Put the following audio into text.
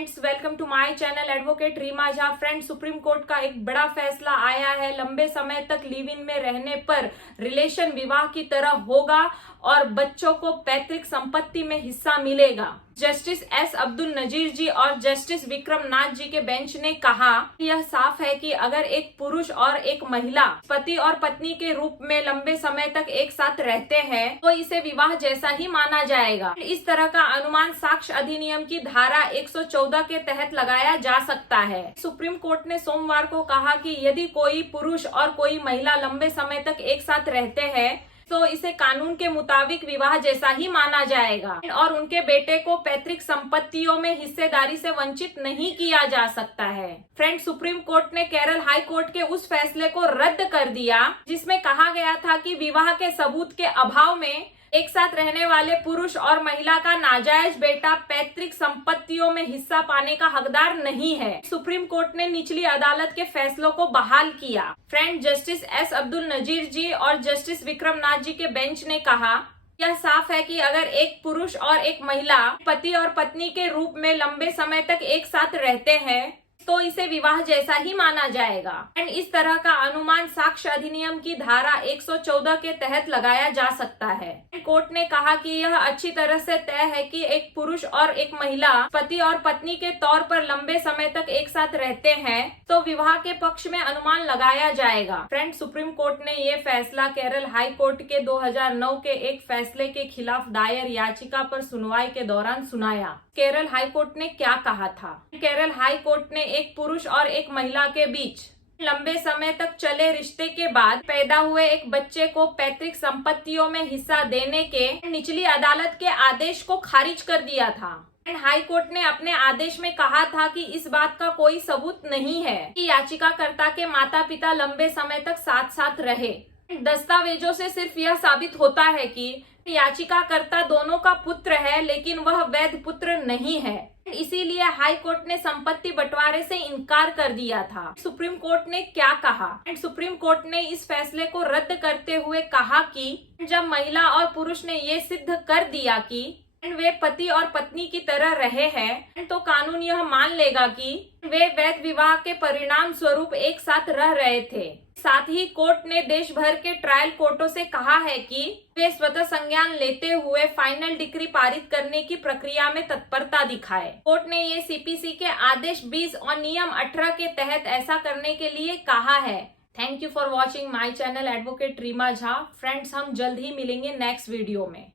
Friends, welcome to my channel advocate Reema Jha. Friends, Supreme Court का एक बड़ा फैसला आया है। लंबे समय तक लिव इन में रहने पर रिलेशन विवाह की तरह होगा और बच्चों को पैतृक संपत्ति में हिस्सा मिलेगा। जस्टिस एस अब्दुल नजीर जी और जस्टिस विक्रम नाथ जी के बेंच ने कहा, यह साफ है कि अगर एक पुरुष और एक महिला पति और पत्नी के रूप में लंबे समय तक एक साथ रहते हैं तो इसे विवाह जैसा ही माना जाएगा। इस तरह का अनुमान साक्ष्य अधिनियम की धारा 114 के तहत लगाया जा सकता है। सुप्रीम कोर्ट ने सोमवार को कहा कि यदि कोई पुरुष और कोई महिला लंबे समय तक एक साथ रहते हैं तो इसे कानून के मुताबिक विवाह जैसा ही माना जाएगा और उनके बेटे को पैतृक संपत्तियों में हिस्सेदारी से वंचित नहीं किया जा सकता है। फ्रेंड, सुप्रीम कोर्ट ने केरल हाई कोर्ट के उस फैसले को रद्द कर दिया जिसमें कहा गया था कि विवाह के सबूत के अभाव में एक साथ रहने वाले पुरुष और महिला का नाजायज बेटा पैतृक संपत्तियों में हिस्सा पाने का हकदार नहीं है। सुप्रीम कोर्ट ने निचली अदालत के फैसलों को बहाल किया। Friend, justice S Abdul Nazeer जी और जस्टिस विक्रम नाथ जी के बेंच ने कहा, यह साफ है कि अगर एक पुरुष और एक महिला पति और पत्नी के रूप में लंबे समय तक एक साथ रहते हैं तो इसे विवाह जैसा ही माना जाएगा एंड इस तरह का अनुमान साक्ष्य अधिनियम की धारा 114 के तहत लगाया जा सकता है। कोर्ट ने कहा कि यह अच्छी तरह से तय है कि एक पुरुष और एक महिला पति और पत्नी के तौर पर लंबे समय तक एक साथ रहते हैं तो विवाह के पक्ष में अनुमान लगाया जाएगा। फ्रेंड, सुप्रीम कोर्ट ने ये फैसला केरल हाई कोर्ट के 2009 के एक फैसले के खिलाफ दायर याचिका पर सुनवाई के दौरान सुनाया। केरल हाई कोर्ट ने क्या कहा था? केरल हाई कोर्ट ने एक पुरुष और एक महिला के बीच लंबे समय तक चले रिश्ते के बाद पैदा हुए एक बच्चे को पैतृक संपत्तियों में हिस्सा देने के निचली अदालत के आदेश को खारिज कर दिया था। हाई कोर्ट ने अपने आदेश में कहा था कि इस बात का कोई सबूत नहीं है कि याचिकाकर्ता के माता पिता लंबे समय तक साथ साथ रहे। दस्तावेजों से सिर्फ यह साबित होता है कि याचिकाकर्ता दोनों का पुत्र है लेकिन वह वैध पुत्र नहीं है। इसीलिए हाई कोर्ट ने संपत्ति बंटवारे से इनकार कर दिया था। सुप्रीम कोर्ट ने क्या कहा? सुप्रीम कोर्ट ने इस फैसले को रद्द करते हुए कहा कि जब महिला और पुरुष ने ये सिद्ध कर दिया कि वे पति और पत्नी की तरह रहे हैं तो कानून यह मान लेगा कि वे वैध विवाह के परिणाम स्वरूप एक साथ रह रहे थे। साथ ही कोर्ट ने देश भर के ट्रायल कोर्टों से कहा है कि वे स्वतः संज्ञान लेते हुए फाइनल डिक्री पारित करने की प्रक्रिया में तत्परता दिखाए। कोर्ट ने ये सीपीसी के आदेश 20 और नियम 18 के तहत ऐसा करने के लिए कहा है। Thank you for watching my channel advocate Reema Jha. Friends, हम जल्द ही मिलेंगे नेक्स्ट वीडियो में।